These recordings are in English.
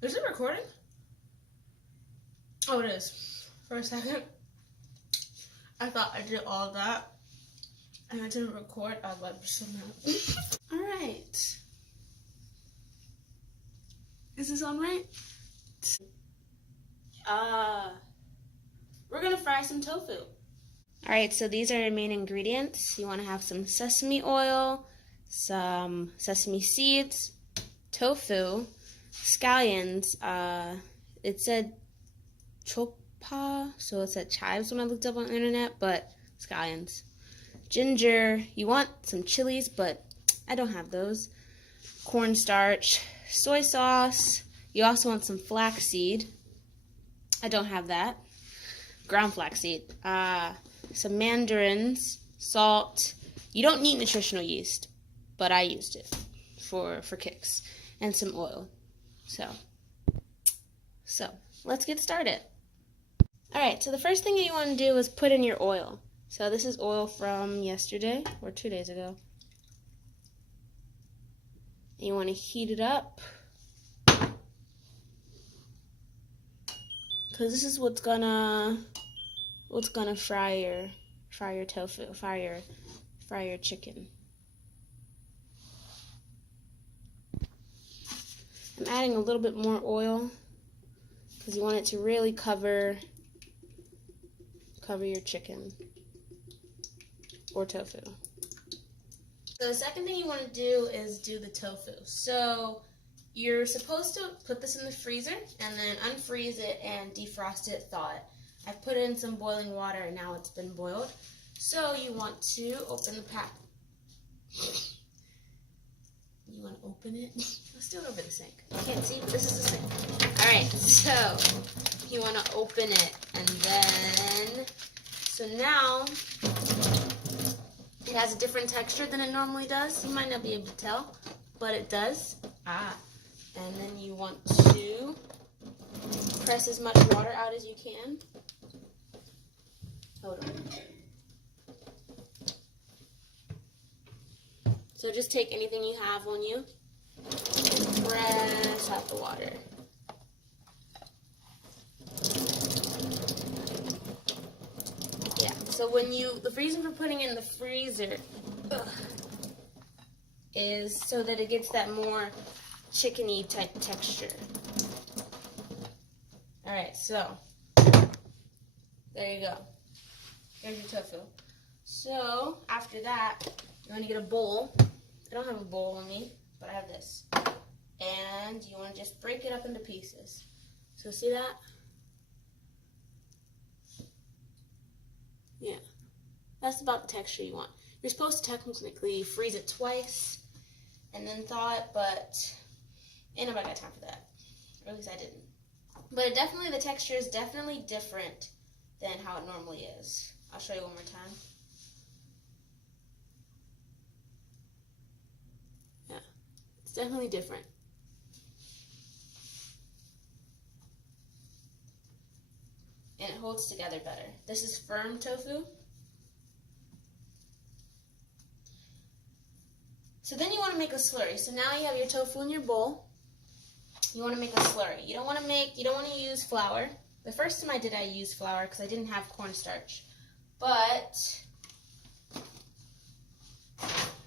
Is it recording? Oh, it is. For a second, I thought I did all that and I didn't record. I was like, so mad. All right. Is this on right? We're gonna fry some tofu. All right, so these are your main ingredients. You want to have some sesame oil, some sesame seeds, tofu, scallions. It said chopa, so it said chives when I looked up on the internet, but scallions. Ginger. You want some chilies, but I don't have those. Cornstarch, soy sauce. You also want some flaxseed. I don't have that. Ground flaxseed. Some mandarins, salt. You don't need nutritional yeast, but I used it for kicks, and some oil. So let's get started. All right, so the first thing you want to do is put in your oil. So this is oil from yesterday or 2 days ago. And you want to heat it up, because this is what's gonna fry your tofu, fry your chicken. I'm adding a little bit more oil because you want it to really cover your chicken or tofu. So the second thing you want to do is do the tofu. So you're supposed to put this in the freezer and then unfreeze it and defrost it, thaw it. I've put in some boiling water and now it's been boiled. So you want to open the pack. You want to open it? Let's do it over the sink. You can't see, but this is the sink. Alright, so you want to open it and then, so now it has a different texture than it normally does. You might not be able to tell, but it does. And then you want to press as much water out as you can. Hold on. So just take anything you have on you and press out the water. Yeah, so the reason for putting it in the freezer is so that it gets that more chickeny type texture. Alright, so there you go. Here's your tofu. So after that, you want to get a bowl. I don't have a bowl on me, but I have this. And you want to just break it up into pieces. So see that? Yeah. That's about the texture you want. You're supposed to technically freeze it twice and then thaw it, but ain't nobody got time for that. Or at least I didn't. But the texture is definitely different than how it normally is. I'll show you one more time. Yeah, it's definitely different. And it holds together better. This is firm tofu. So then you want to make a slurry. So now you have your tofu in your bowl. You want to make a slurry. You don't want to use flour. The first time I used flour because I didn't have cornstarch. But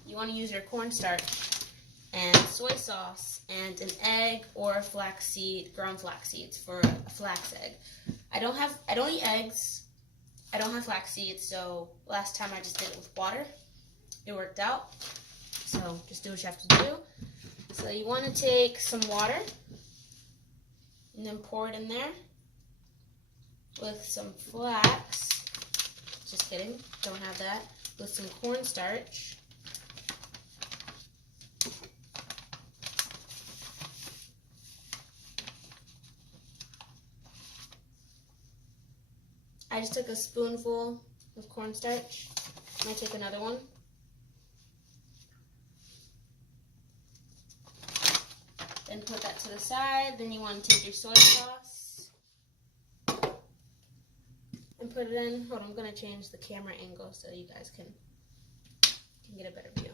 you want to use your cornstarch and soy sauce and an egg or flaxseed, ground flax seeds for a flax egg. I don't eat eggs. I don't have flax seeds, so last time I just did it with water. It worked out. So just do what you have to do. So you want to take some water and then pour it in there with some flax. Just kidding, don't have that. With some cornstarch. I just took a spoonful of cornstarch. I might take another one. Then put that to the side. Then you want to take your soy sauce and put it in. Hold on, I'm going to change the camera angle so you guys can get a better view.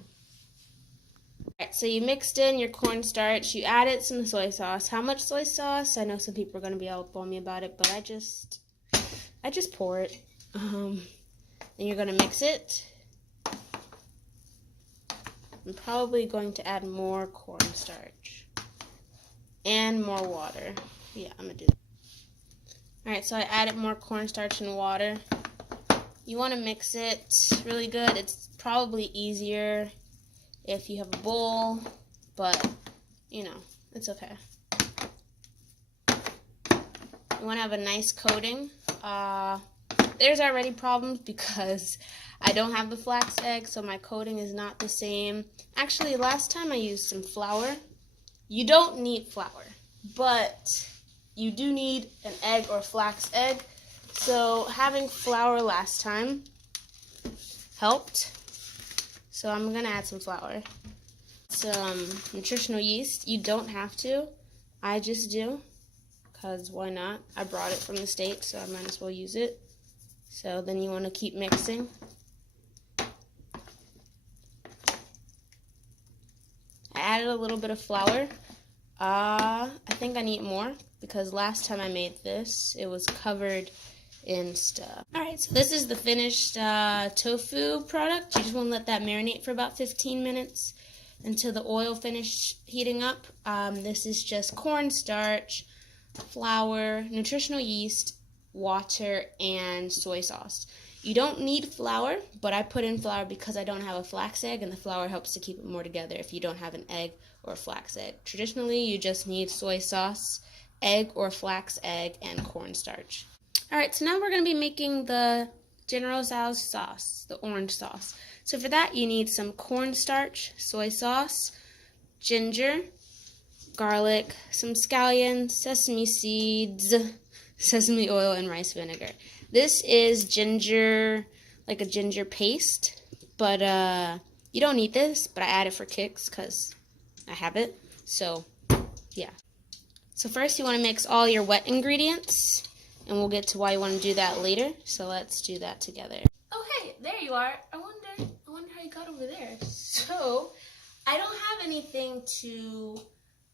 Alright, so you mixed in your cornstarch, you added some soy sauce. How much soy sauce? I know some people are going to be all on me about it, but I just pour it. Then you're going to mix it. I'm probably going to add more cornstarch and more water. Yeah, I'm going to do that. Alright, so I added more cornstarch and water. You want to mix it really good. It's probably easier if you have a bowl, but, you know, it's okay. You want to have a nice coating. There's already problems because I don't have the flax egg, so my coating is not the same. Actually, last time I used some flour. You don't need flour, but you do need an egg or flax egg. So having flour last time helped. So I'm going to add some flour. Some nutritional yeast. You don't have to. I just do. Because why not? I brought it from the States, so I might as well use it. So then you want to keep mixing. I added a little bit of flour. I think I need more because last time I made this, it was covered in stuff. Alright, so this is the finished tofu product. You just want to let that marinate for about 15 minutes until the oil finished heating up. This is just cornstarch, flour, nutritional yeast, water, and soy sauce. You don't need flour, but I put in flour because I don't have a flax egg, and the flour helps to keep it more together if you don't have an egg or a flax egg. Traditionally, you just need soy sauce, egg or flax egg, and cornstarch. Alright, so now we're going to be making the General Tso's sauce, the orange sauce. So for that, you need some cornstarch, soy sauce, ginger, garlic, some scallions, sesame seeds, sesame oil, and rice vinegar. This is ginger, like a ginger paste, but you don't need this, but I add it for kicks because I have it. So, yeah. So first you want to mix all your wet ingredients, and we'll get to why you want to do that later. So let's do that together. Oh, hey, there you are. I wonder how you got over there. So, I don't have anything to,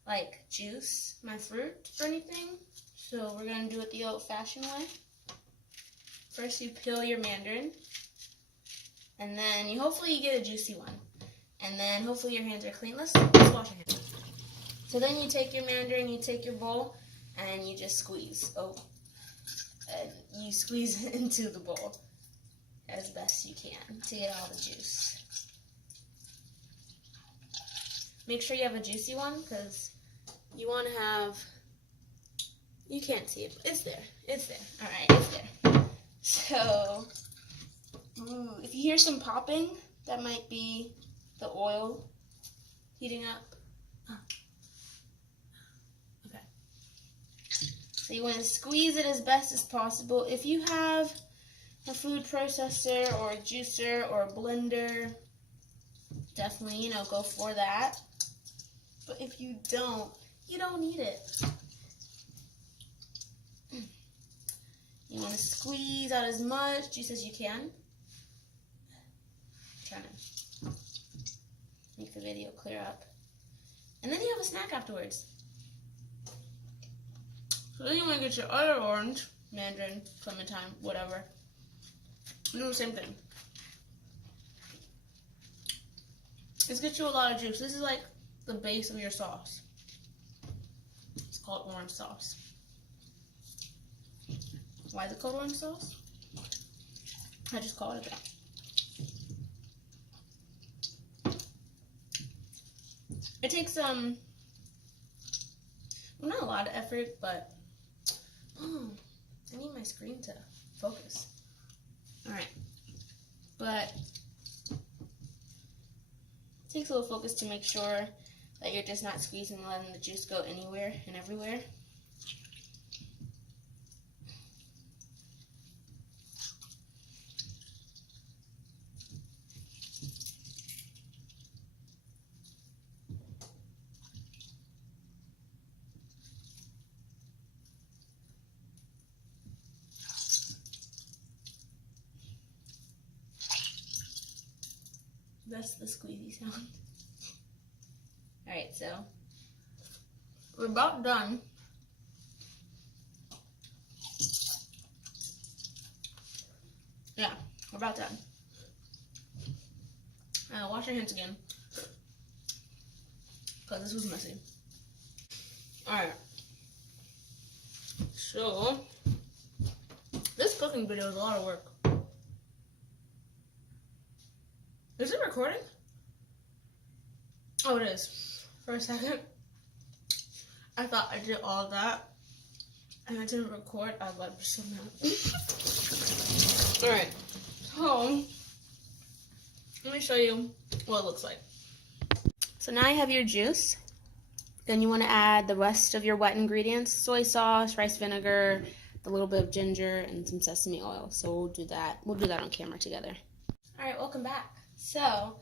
like, juice my fruit or anything. So we're going to do it the old-fashioned way. First you peel your mandarin, and then hopefully you get a juicy one. And then hopefully your hands are clean. Let's wash your hands. So then you take your mandarin, you take your bowl, and you just squeeze. And you squeeze it into the bowl as best you can to get all the juice. Make sure you have a juicy one because you want to have, you can't see it, but it's there. It's there. Alright, it's there. So, if you hear some popping, that might be the oil heating up. Okay. So you want to squeeze it as best as possible. If you have a food processor or a juicer or a blender, definitely, go for that. But if you don't need it. You want to squeeze out as much juice as you can. I'm trying to make the video clear up. And then you have a snack afterwards. So then you want to get your other orange, mandarin, clementine, whatever. Do the same thing. Let's get you a lot of juice. This is like the base of your sauce. It's called orange sauce. Why is it called orange sauce? I just call it that. It takes well, not a lot of effort, but I need my screen to focus. Alright. But it takes a little focus to make sure that you're just not squeezing and letting the juice go anywhere and everywhere. That's the squeezy sound. Alright, so we're about done. Yeah, we're about done. Wash your hands again, because this was messy. Alright, so this cooking video is a lot of work. Is it recording? Oh, it is. For a second, I thought I did all that, and I didn't record. I was like, so mad. Alright, so let me show you what it looks like. So now you have your juice. Then you want to add the rest of your wet ingredients: soy sauce, rice vinegar, a little bit of ginger, and some sesame oil. So we'll do that. We'll do that on camera together. All right, welcome back. So,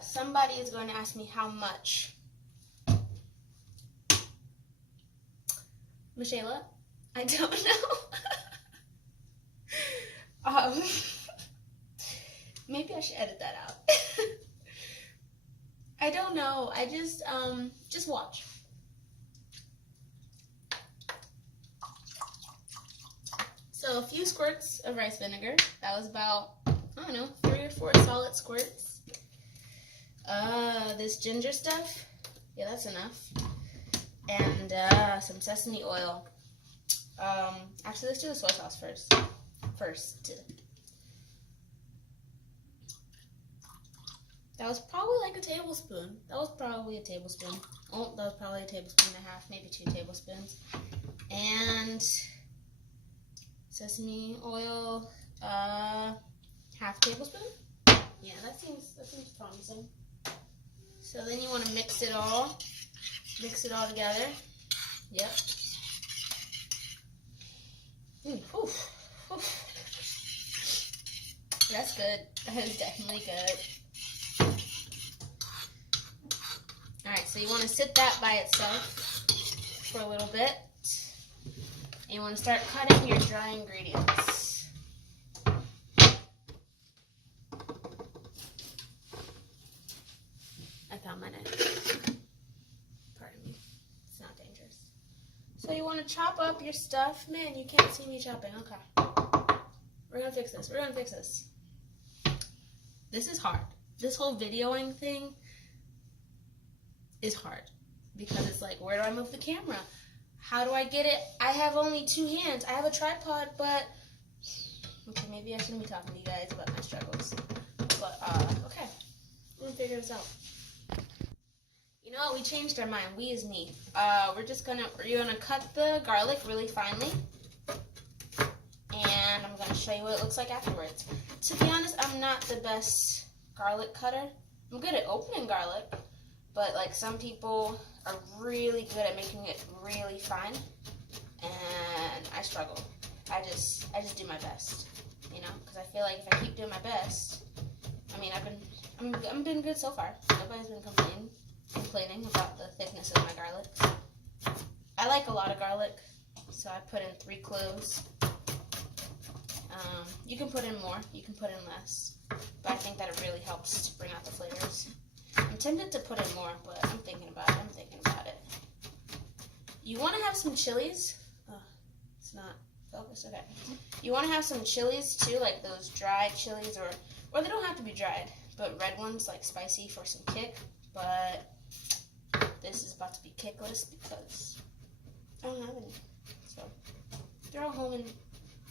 somebody is going to ask me how much. Michaela, I don't know. Maybe I should edit that out. I don't know. I just watch. So a few squirts of rice vinegar. That was about, I don't know, 3 or 4 solid squirts. This ginger stuff. Yeah, that's enough. And some sesame oil. Actually, let's do the soy sauce first. That was probably like a tablespoon. That was probably a tablespoon. Oh, that was probably a tablespoon and a half, maybe 2 tablespoons. And sesame oil, half tablespoon. Yeah, that seems promising. So then you want to mix it all together. Yep. Oof. That's good. That is definitely good. Alright, so you want to sit that by itself for a little bit. And you want to start cutting your dry ingredients. I found my knife. Pardon me. It's not dangerous. So you want to chop up your stuff. Man, you can't see me chopping. Okay. We're going to fix this. This is hard. This whole videoing thing is hard, because it's like, where do I move the camera? How do I get it? I have only 2 hands. I have a tripod, but okay, maybe I shouldn't be talking to you guys about my struggles. But okay, we're gonna figure this out. You know what? We changed our mind. We is me. You're gonna cut the garlic really finely, and I'm gonna show you what it looks like afterwards. To be honest, I'm not the best garlic cutter. I'm good at opening garlic. But like, some people are really good at making it really fine, and I struggle. I just do my best, you know, because I feel like if I keep doing my best, I mean, I'm doing good so far. Nobody's been complaining about the thickness of my garlic. I like a lot of garlic, so I put in 3 cloves. You can put in more, you can put in less, but I think that it really helps to bring out the flavors. I'm tempted to put in more, but I'm thinking about it. You want to have some chilies. Oh, it's not focused. Okay. You want to have some chilies too, like those dried chilies, or they don't have to be dried, but red ones, like spicy for some kick. But this is about to be kickless because I don't have any. So they're all home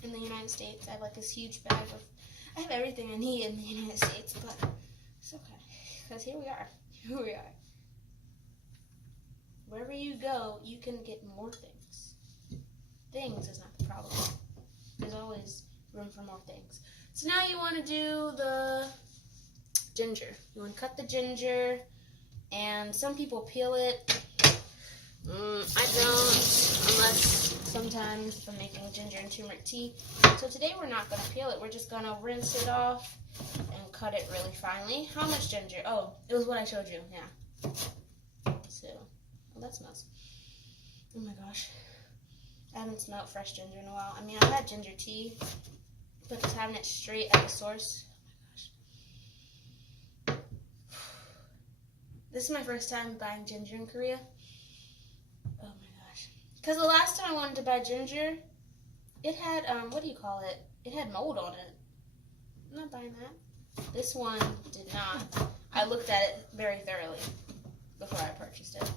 in the United States. I have like this huge bag of. I have everything I need in the United States, but it's okay. Because here we are. Wherever you go, you can get more things. Things is not the problem. There's always room for more things. So now you want to do the ginger. You want to cut the ginger, and some people peel it. I don't, unless sometimes if I'm making ginger and turmeric tea. So today we're not going to peel it. We're just going to rinse it off and cut it really finely. How much ginger? Oh, it was what I showed you. Yeah. So, oh, that smells. Oh my gosh. I haven't smelled fresh ginger in a while. I mean, I've had ginger tea, but just having it straight at the source. Oh my gosh. This is my first time buying ginger in Korea. Oh my gosh. Because the last time I wanted to buy ginger, it had, what do you call it? It had mold on it. I'm not buying that. This one did not. I looked at it very thoroughly before I purchased it.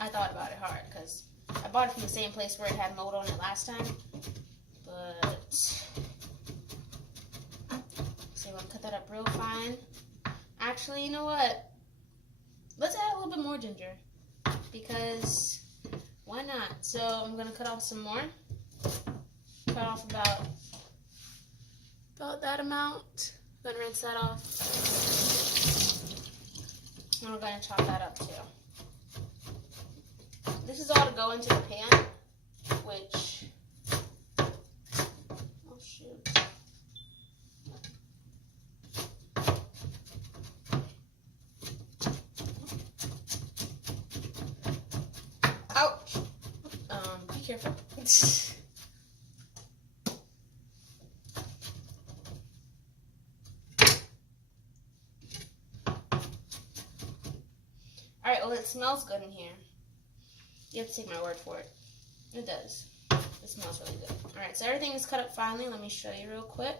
I thought about it hard because I bought it from the same place where it had mold on it last time. But, so I'm going to cut that up real fine. Actually, you know what? Let's add a little bit more ginger because why not? So I'm going to cut off some more. Cut off about that amount. I'm going to rinse that off. And we're going to chop that up too. This is all to go into the pan, which, oh shoot. Ouch. Be careful. Alright, well, it smells good in here. You have to take my word for it. It does. It smells really good. Alright, so everything is cut up finely. Let me show you real quick.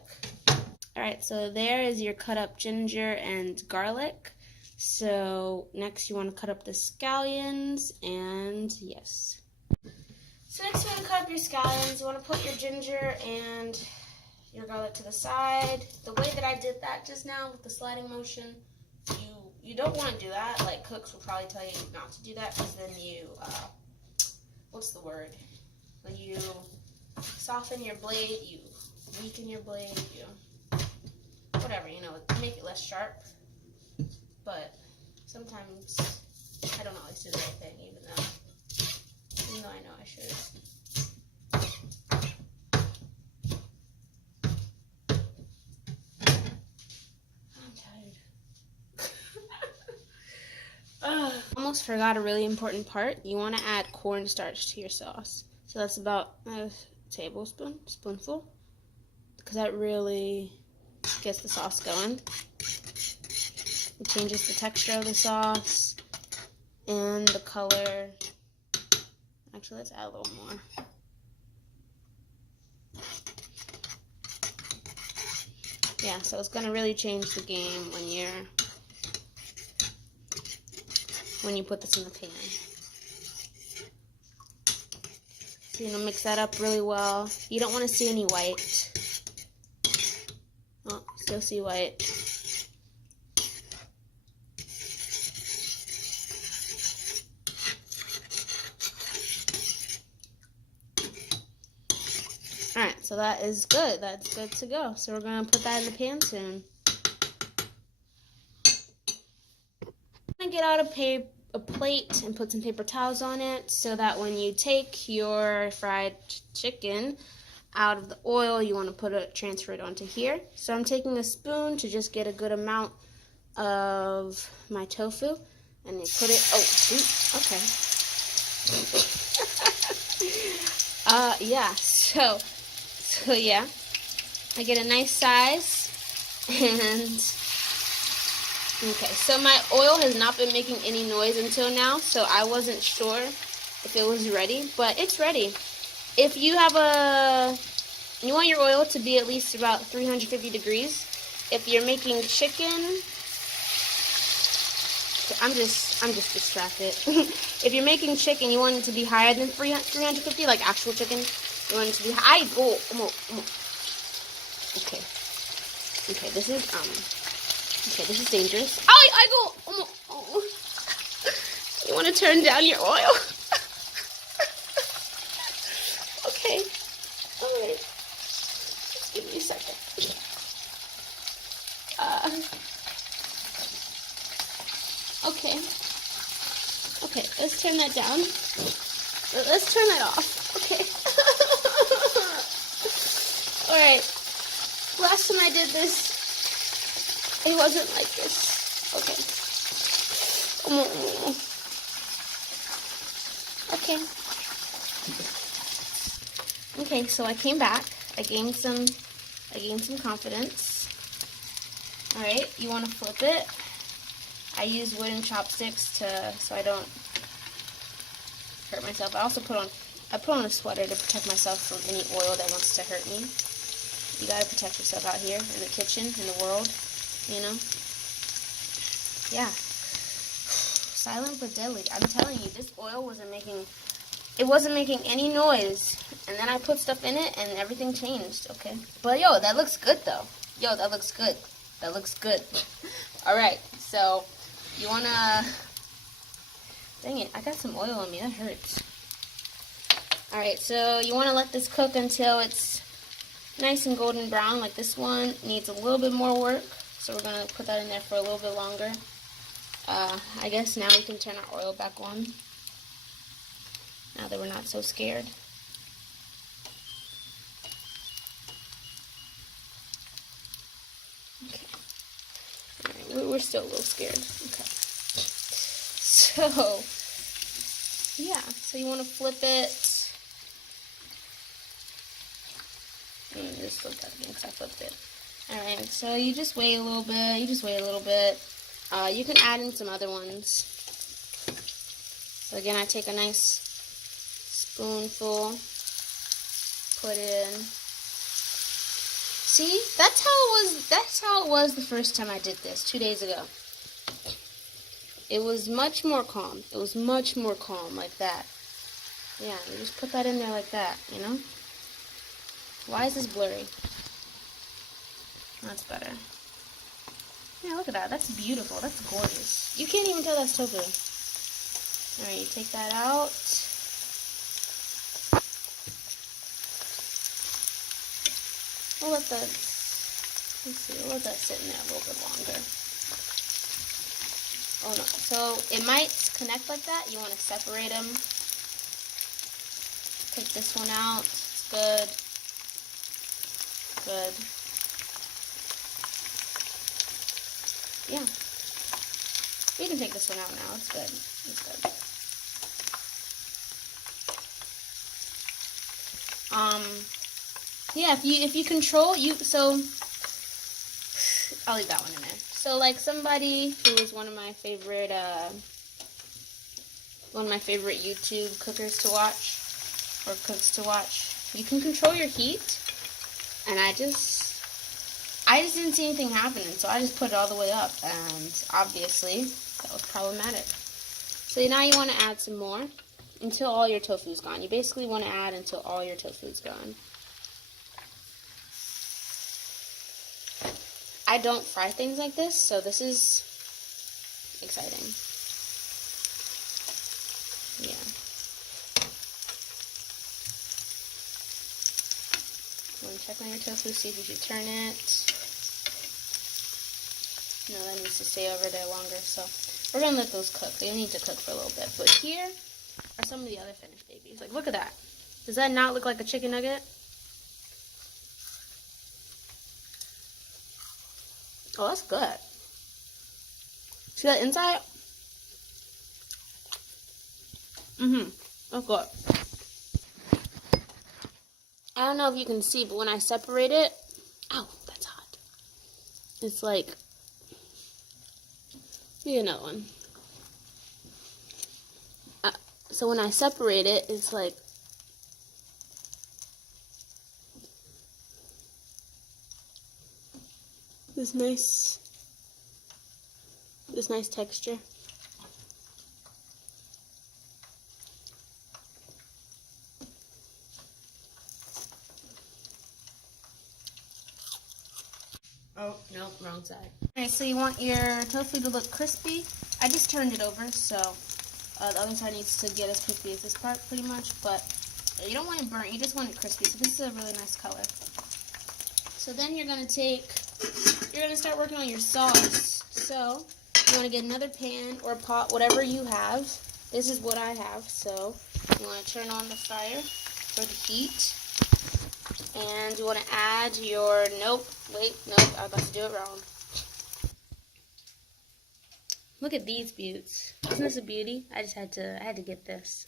Alright, so there is your cut up ginger and garlic. So next you want to cut up the scallions, and yes. So next you want to cut up your scallions. You want to put your ginger and your garlic to the side. The way that I did that just now with the sliding motion, you don't want to do that. Like, cooks will probably tell you not to do that because then you, what's the word? When you soften your blade, you weaken your blade, you, whatever, you know, to make it less sharp. But sometimes I don't always do the right thing, even though I know I should. Almost forgot a really important part. You want to add cornstarch to your sauce. So that's about a spoonful, because that really gets the sauce going. It changes the texture of the sauce and the color. Actually, let's add a little more. Yeah, so it's going to really change the game when you put this in the pan. So you're going to mix that up really well. You don't want to see any white. Oh, still see white. Alright, so that is good. That's good to go. So we're going to put that in the pan soon. I'm going to get out a plate and put some paper towels on it so that when you take your fried chicken out of the oil, you want to transfer it onto here. So I'm taking a spoon to just get a good amount of my tofu, and you put it, oh, shoot, okay. Yeah, so yeah, I get a nice size, and okay, so my oil has not been making any noise until now, so I wasn't sure if it was ready, but it's ready. If you have you want your oil to be at least about 350 degrees. If you're making chicken, I'm just distracted. If you're making chicken, you want it to be higher than 350, like actual chicken. You want it to be high. Okay, this is this is dangerous. Oh. You want to turn down your oil? Okay. All right. Just give me a second. Okay. Okay, let's turn that down. Let's turn that off. Okay. All right. Last time I did this, it wasn't like this. Okay. Okay. Okay, so I came back. I gained some confidence. All right, you want to flip it. I use wooden chopsticks so I don't hurt myself. I also put on a sweater to protect myself from any oil that wants to hurt me. You gotta protect yourself out here in the kitchen, in the world, you know? Yeah. Silent but deadly. I'm telling you, this oil wasn't making any noise. And then I put stuff in it and everything changed, okay? But yo, that looks good though. Yo, that looks good. That looks good. Alright, so you wanna... Dang it, I got some oil on me. That hurts. Alright, so you wanna let this cook until it's nice and golden brown. Like this one needs a little bit more work. So we're gonna put that in there for a little bit longer. I guess now we can turn our oil back on. Now that we're not so scared. Okay. Alright, we're still a little scared. Okay. So, yeah. So you want to flip it. Just flip that again because I flipped it. Alright, so you just wait a little bit. You can add in some other ones. So again, I take a nice spoonful, put it in. See, that's how it was the first time I did this 2 days ago. It was much more calm. It was much more calm like that. Yeah, you just put that in there like that, you know? Why is this blurry? That's better. Yeah, look at that. That's beautiful. That's gorgeous. You can't even tell that's tofu. Alright, you take that out. We'll let that, we'll let that sit in there a little bit longer. Oh no, so it might connect like that. You want to separate them. Take this one out. It's good. Good. Yeah. You can take this one out now. It's good. It's good. Yeah, if you control so I'll leave that one in there. So like somebody who is one of my favorite YouTube cookers to watch or cooks to watch, you can control your heat, and I just didn't see anything happening, so I just put it all the way up, and obviously that was problematic. So now you want to add some more until all your tofu's gone. You basically want to add until all your tofu's gone. I don't fry things like this, so this is exciting. Yeah. You want to check on your tofu, see if you should turn it. No, that needs to stay over there longer, so we're going to let those cook. They need to cook for a little bit. But here are some of the other finished babies. Like, look at that. Does that not look like a chicken nugget? Oh, that's good. See that inside? That's good. I don't know if you can see, but when I separate it, ow, that's hot. It's like, you know one. So when I separate it, it's like, this nice texture. Oh, nope, wrong side. Alright, so you want your tofu to look crispy. I just turned it over, so the other side needs to get as crispy as this part, pretty much. But you don't want it burnt, you just want it crispy. So this is a really nice color. So then you're going to start working on your sauce. So you want to get another pan or pot, whatever you have. This is what I have. So you want to turn on the fire for the heat. And you want to add your, I was about to do it wrong. Look at these beauts. Isn't this a beauty? I had to get this.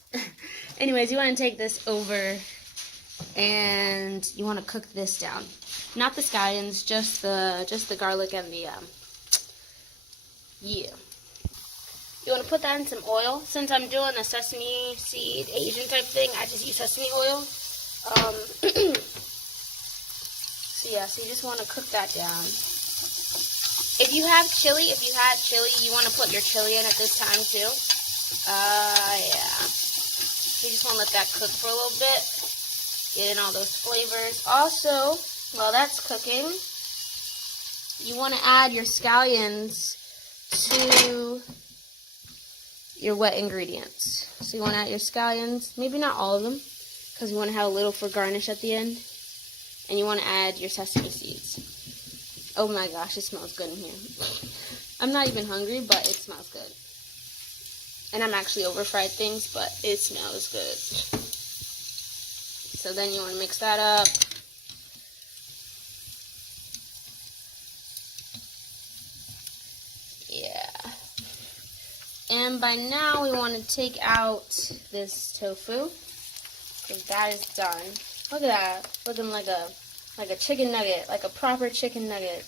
Anyways, you want to take this over and you want to cook this down. Not the scallions, just the garlic and the yeah. You want to put that in some oil. Since I'm doing a sesame seed Asian type thing, I just use sesame oil. So yeah, so you just want to cook that down. If you have chili, you want to put your chili in at this time too. Yeah. So you just want to let that cook for a little bit. Get in all those flavors. Also, while that's cooking, you want to add your scallions to your wet ingredients. So you want to add your scallions, maybe not all of them, because you want to have a little for garnish at the end. And you want to add your sesame seeds. Oh my gosh, it smells good in here. I'm not even hungry, but it smells good. And I'm actually over fried things, but it smells good. So then you want to mix that up. Yeah. And by now we want to take out this tofu. Because that is done. Look at that. Looking like a chicken nugget. Like a proper chicken nugget.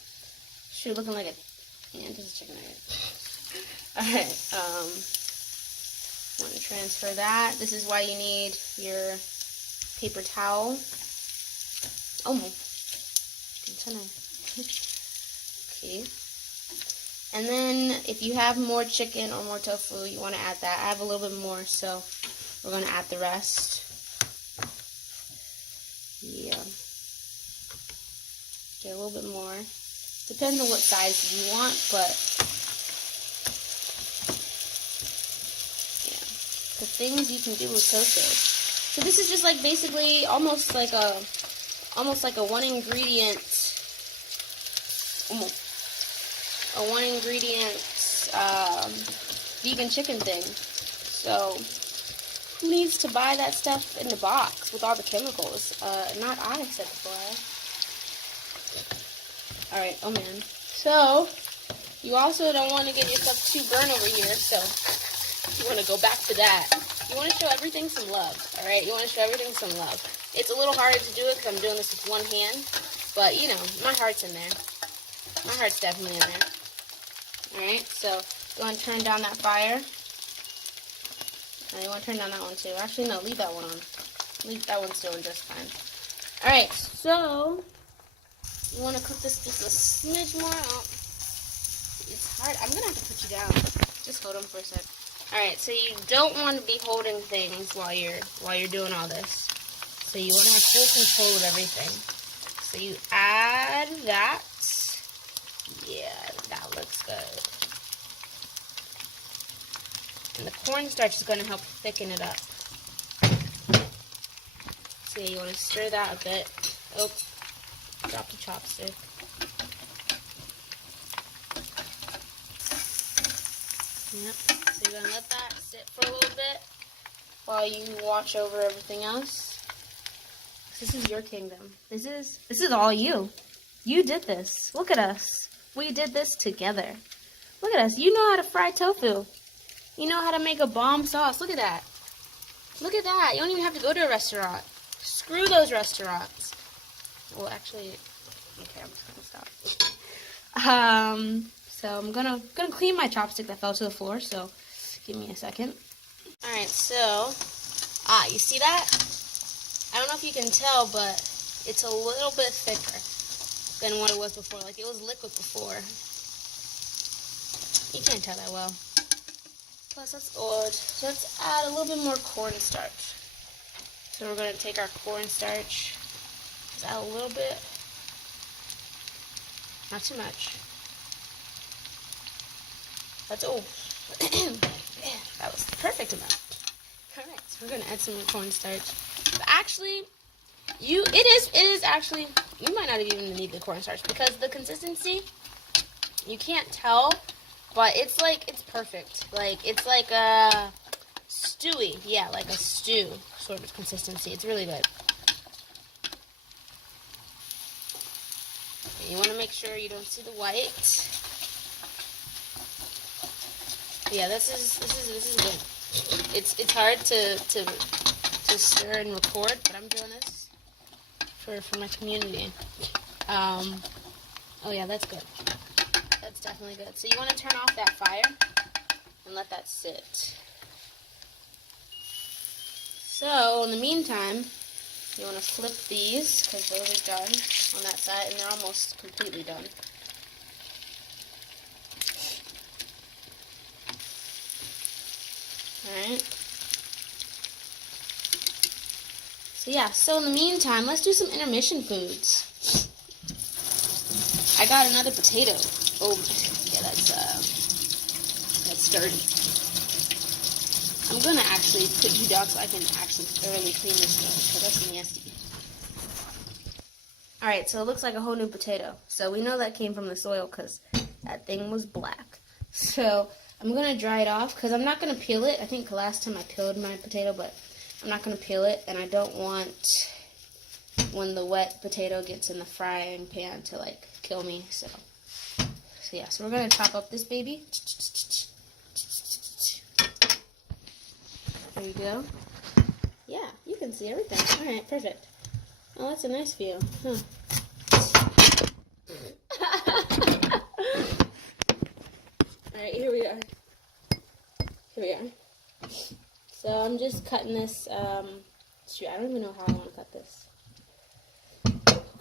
Shoot, looking like a... Yeah, just a chicken nugget. Alright, want to transfer that. This is why you need your paper towel. Oh my. Okay. And then if you have more chicken or more tofu, you want to add that. I have a little bit more, so we're going to add the rest. Yeah. Get a little bit more. Depends on what size you want, but yeah. The things you can do with tofu. So this is just like basically almost like a one ingredient vegan chicken thing. So who needs to buy that stuff in the box with all the chemicals? Not I, said the boy. Alright, oh man. So, you also don't want to get yourself too burnt over here, so you want to go back to that. You want to show everything some love, alright? You want to show everything some love. It's a little harder to do it because I'm doing this with one hand, but you know, my heart's in there. My heart's definitely in there. Alright, so you want to turn down that fire. You want to turn down that one too. Actually, no, leave that one on. Leave that one still just fine. Alright, so you want to cook this just a smidge more. Oh, it's hard. I'm going to have to put you down. Just hold them for a sec. Alright, so you don't want to be holding things while you're doing all this. So you want to have full control of everything. So you add that. Yeah, that looks good. And the cornstarch is going to help thicken it up. So you want to stir that a bit. Oh, drop the chopstick. Yep. So you're going to let that sit for a little bit while you watch over everything else. This is your kingdom. This is all you. You did this. Look at us. We did this together. Look at us. You know how to fry tofu. You know how to make a bomb sauce. Look at that. Look at that. You don't even have to go to a restaurant. Screw those restaurants. Well, actually, okay, I'm just gonna stop. So I'm gonna clean my chopstick that fell to the floor. So give me a second. All right. So, you see that? I don't know if you can tell, but it's a little bit thicker than what it was before. Like it was liquid before. You can't tell that well. Plus, that's odd. So let's add a little bit more cornstarch. So we're going to take our cornstarch. Let's add a little bit. Not too much. That's all. That was the perfect amount. Alright, so we're going to add some more cornstarch. But actually, it is actually, you might not even need the cornstarch because the consistency, you can't tell. But it's perfect. Like, it's like a stewy. Yeah, like a stew sort of consistency. It's really good. You want to make sure you don't see the white. Yeah, this is good. It's hard to stir and record, but I'm doing this for my community. Oh yeah, that's good. That's definitely good. So you want to turn off that fire. and let that sit. So, in the meantime, you want to flip these, because those are done on that side, and they're almost completely done. Alright. So yeah, so in the meantime, let's do some intermission foods. I got another potato. Oh, yeah, that's dirty. I'm gonna actually put you down so I can actually thoroughly clean this one, because that's nasty. Alright, so it looks like a whole new potato. So we know that came from the soil because that thing was black. So I'm going to dry it off because I'm not going to peel it. I think last time I peeled my potato, but I'm not going to peel it. And I don't want when the wet potato gets in the frying pan to like kill me. So yeah, so we're going to chop up this baby. There we go. Yeah, you can see everything. Alright, perfect. Oh, that's a nice view. Huh. Alright, here we are. So I'm just cutting this, shoot, I don't even know how I want to cut this.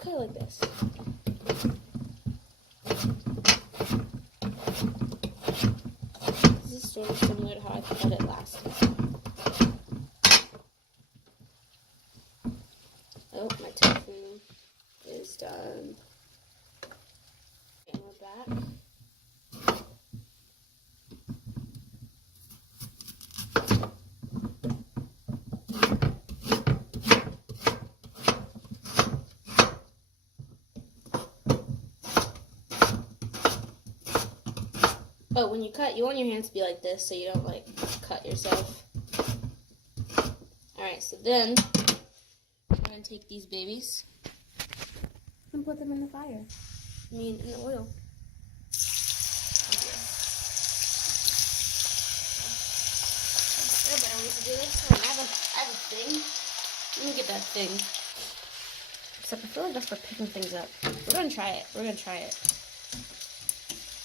Cut it like this. This is sort of similar to how I cut it last time. Oh, my tofu is done. And we're back. Oh, when you cut, you want your hands to be like this so you don't, like, cut yourself. Alright, so then we're going to take these babies and put them in the fire. I mean, in the oil. There are better ways to do this. I have a thing. Let me get that thing. Except I feel like that's for picking things up. We're going to try it.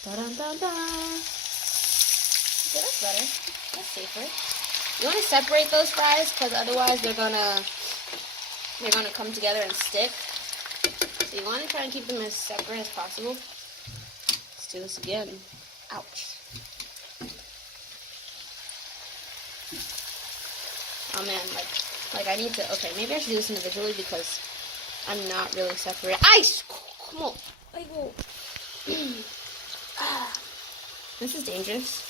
Da-dun-dun-dun. Okay, that's better. That's safer. You want to separate those fries because otherwise they're gonna come together and stick. So you want to try and keep them as separate as possible. Let's do this again. Ouch. Oh man, like I need to. Okay, maybe I should do this individually because I'm not really separated. Ice. Come on. I go. This is dangerous.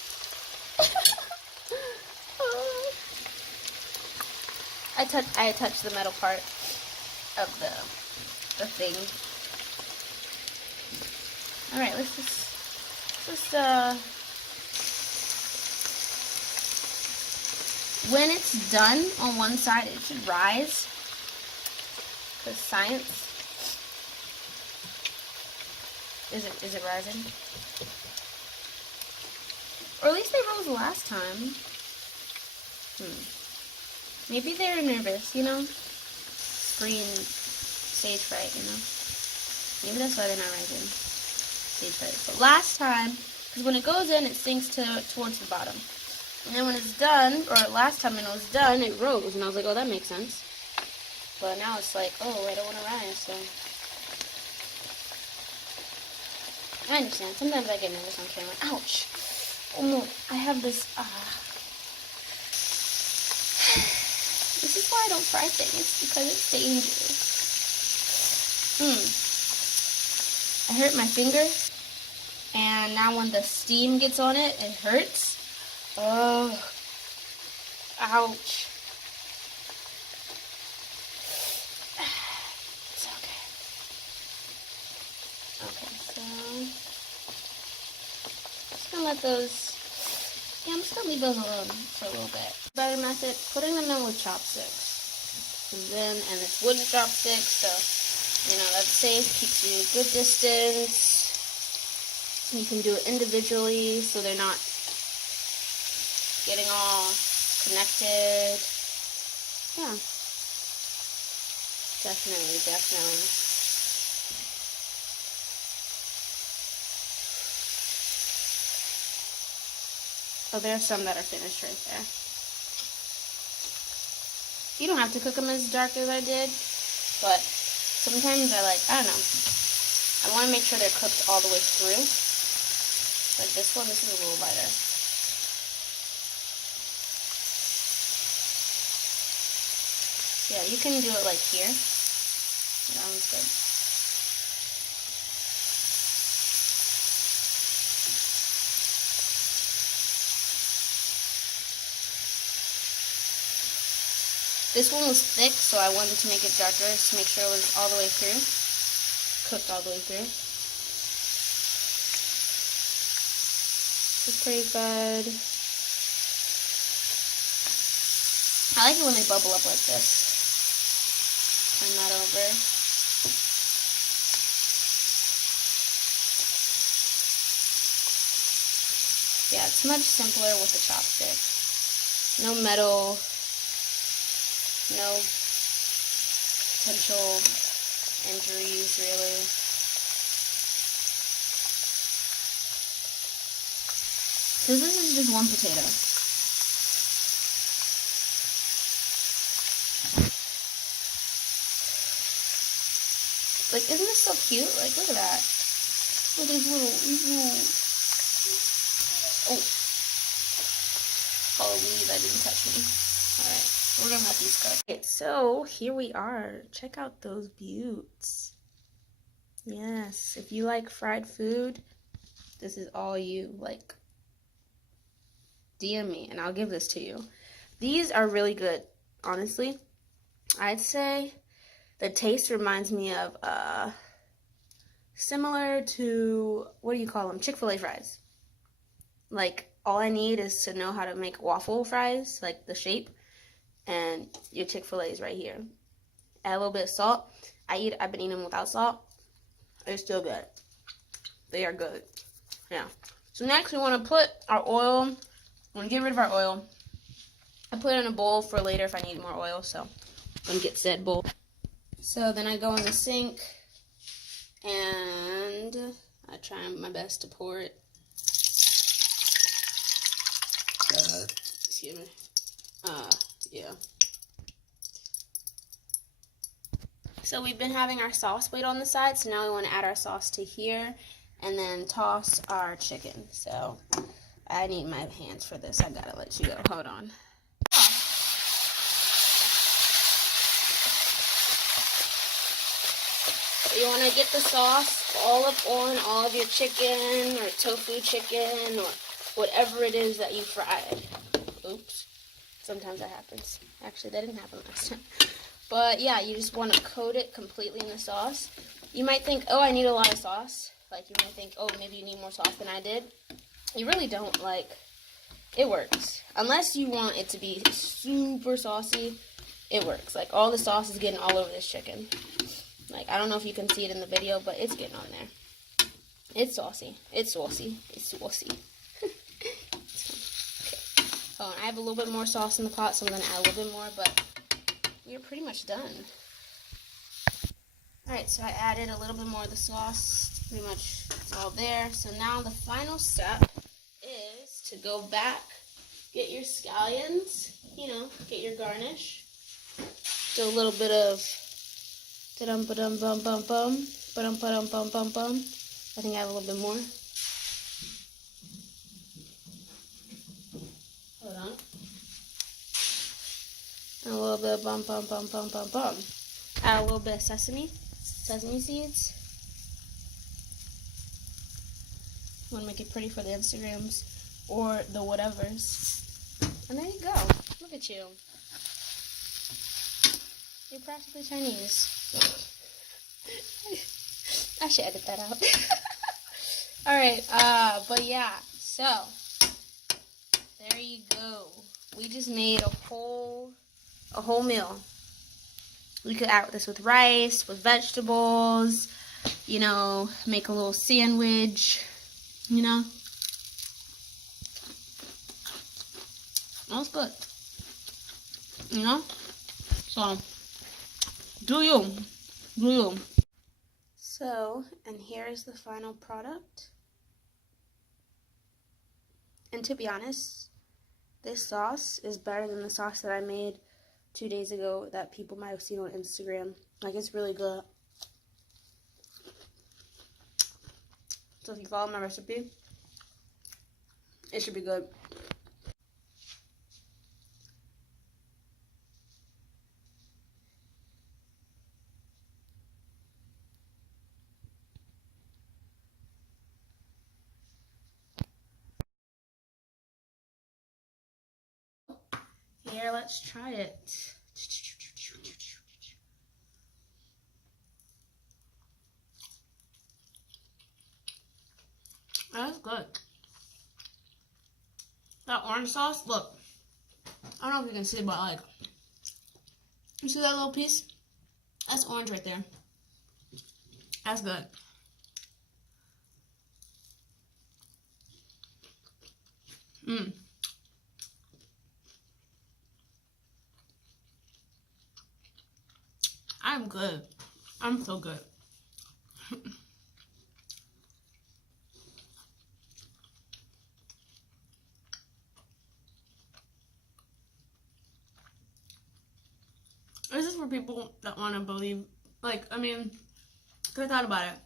I touched the metal part of the thing. All right, let's just when it's done on one side, it should rise. Because science. Is it rising? Or at least they rose last time. Maybe they're nervous, you know? Spring stage fright, you know? Maybe that's why they're not rising. Stage fright. But last time, because when it goes in, it sinks towards the bottom. And then when it's done, or last time when it was done, it rose. And I was like, oh, that makes sense. But now it's like, oh, I don't want to rise, so. I understand. Sometimes I get nervous on camera. Ouch. Oh no, I have this, This is why I don't fry things, because it's dangerous. I hurt my finger, and now when the steam gets on it, it hurts. Oh, ouch. It's okay. Okay, so just gonna let those. Yeah, I'm just gonna leave those alone for a little bit. Better method: putting them in with chopsticks, and it's wooden chopsticks, so you know that's safe. Keeps you a good distance. You can do it individually, so they're not getting all connected. Yeah. Definitely. Oh, there are some that are finished right there. You don't have to cook them as dark as I did, but sometimes I don't know. I want to make sure they're cooked all the way through. Like this one, this is a little lighter. Yeah, you can do it like here. That one's good. This one was thick, so I wanted to make it darker to make sure it was all the way through. Cooked all the way through. It's pretty good. I like it when they bubble up like this. Turn that over. Yeah, it's much simpler with the chopstick. No metal. No potential injuries, really. Because this is just one potato. Like, isn't this so cute? Like, look at that. Look at these little... Oh, leave, that didn't touch me. Alright. We're gonna let these go. Okay, so here we are. Check out those beauts. Yes, if you like fried food, this is all you. Like, DM me and I'll give this to you. These are really good, honestly. I'd say the taste reminds me of similar to, what do you call them? Chick-fil-A fries. Like, all I need is to know how to make waffle fries, like the shape. And your Chick-fil-A is right here. Add a little bit of salt. I've been eating them without salt. They're still good. They are good. Yeah. So next we want to put our oil. We want to get rid of our oil. I put it in a bowl for later if I need more oil. So I'm going to get said bowl. So then I go in the sink. And I try my best to pour it. Excuse me. Yeah. So we've been having our sauce wait on the side, so now we want to add our sauce to here and then toss our chicken. So I need my hands for this. I gotta let you go. Hold on. So you want to get the sauce all up on all of your chicken or tofu chicken or whatever it is that you fried. Oops. Sometimes that happens. Actually, that didn't happen last time. But yeah, you just want to coat it completely in the sauce. You might think, oh, I need a lot of sauce. Like, you might think, oh, maybe you need more sauce than I did. You really don't. Like, it works. Unless you want it to be super saucy, it works. Like, all the sauce is getting all over this chicken. Like, I don't know if you can see it in the video, but it's getting on there. It's saucy. It's saucy. It's saucy. Oh, and I have a little bit more sauce in the pot, so I'm going to add a little bit more, but we're pretty much done. Alright, so I added a little bit more of the sauce. Pretty much it's all there. So now the final step is to go back, get your scallions, you know, get your garnish. Do a little bit of da-dum-ba-dum-bum-bum-bum, ba-dum-ba-dum-bum-bum-bum. I think I have a little bit more. Hold on. And a little bit of bum. Add a little bit of sesame seeds. Want to make it pretty for the Instagrams or the whatevers. And there you go. Look at you. You're practically Chinese. I should edit that out. Alright, but yeah, so there you go. We just made a whole meal. We could add this with rice, with vegetables, you know, make a little sandwich, you know. That's good. You know? So, do you. So, and here is the final product. And to be honest, this sauce is better than the sauce that I made 2 days ago that people might have seen on Instagram. Like, it's really good. So if you follow my recipe, it should be good. Here, let's try it. That's good. That orange sauce, look. I don't know if you can see, but like, you see that little piece? That's orange right there. That's good. Mmm. I'm good. I'm so good. This is for people that want to believe, like, I mean, cause I thought about it.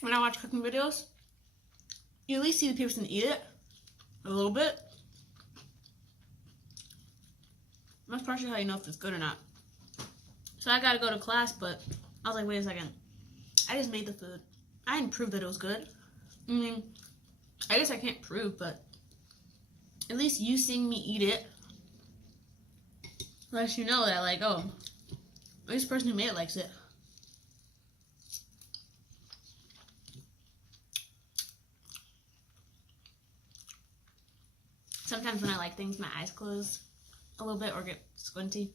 When I watch cooking videos, you at least see the person eat it a little bit. That's partially how you know if it's good or not. So I gotta go to class, but I was like, wait a second. I just made the food. I didn't prove that it was good. I mean, I guess I can't prove, but at least you seeing me eat it lets you know that, like, oh, this person who made it likes it. Sometimes when I like things, my eyes close a little bit or get squinty.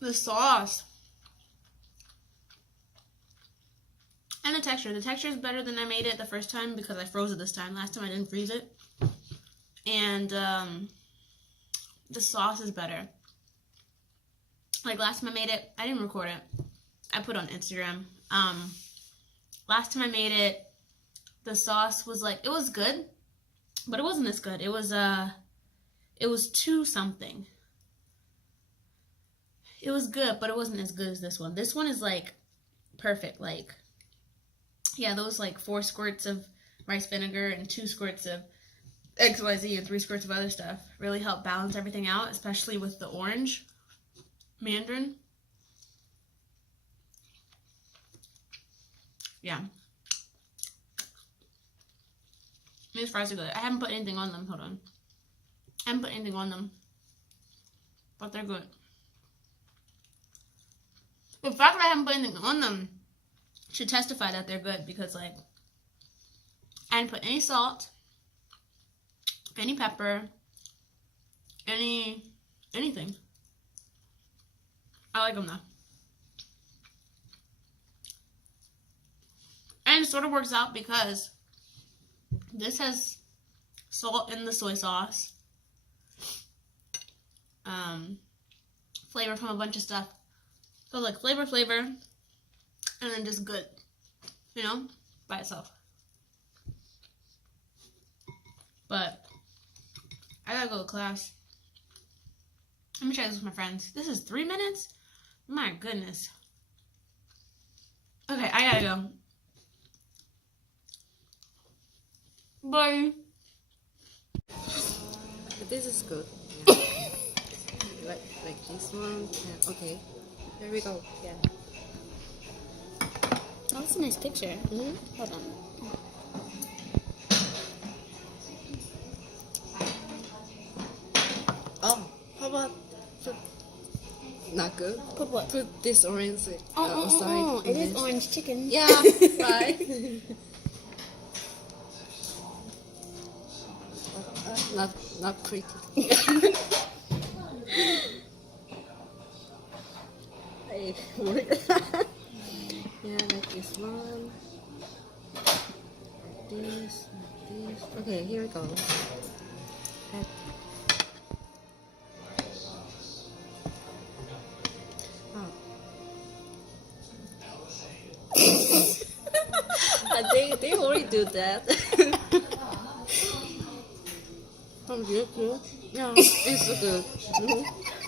The sauce and the texture. The texture is better than I made it the first time because I froze it this time. Last time I didn't freeze it. And the sauce is better. Like last time I made it, I didn't record it. I put it on Instagram. Last time I made it, the sauce was like, it was good, but it wasn't this good. It was too something. It was good, but it wasn't as good as this one. This one is like perfect. Like, yeah, those like 4 squirts of rice vinegar and 2 squirts of XYZ and 3 squirts of other stuff really help balance everything out, especially with the orange mandarin. Yeah. These fries are good. I haven't put anything on them. Hold on. I haven't put anything on them, but they're good. The fact that I haven't put anything on them should testify that they're good because, like, I didn't put any salt, any pepper, anything. I like them though. And it sort of works out because this has salt in the soy sauce, flavor from a bunch of stuff. So like flavor, and then just good, you know, by itself. But I gotta go to class. Let me try this with my friends. This is 3 minutes? My goodness. Okay, I gotta go. Bye. This is good. Yeah. like this one. Yeah. Okay. There we go. Yeah. Oh, that's a nice picture. Mm-hmm. Hold on. Oh, how about not good? Put what? Put this orange aside. Oh, it is orange chicken. Yeah, right. Not pretty. Hey, yeah, like this one. Like this. Okay, here we go. I think do that. Oh, good. Yeah, it's so good. Mhm.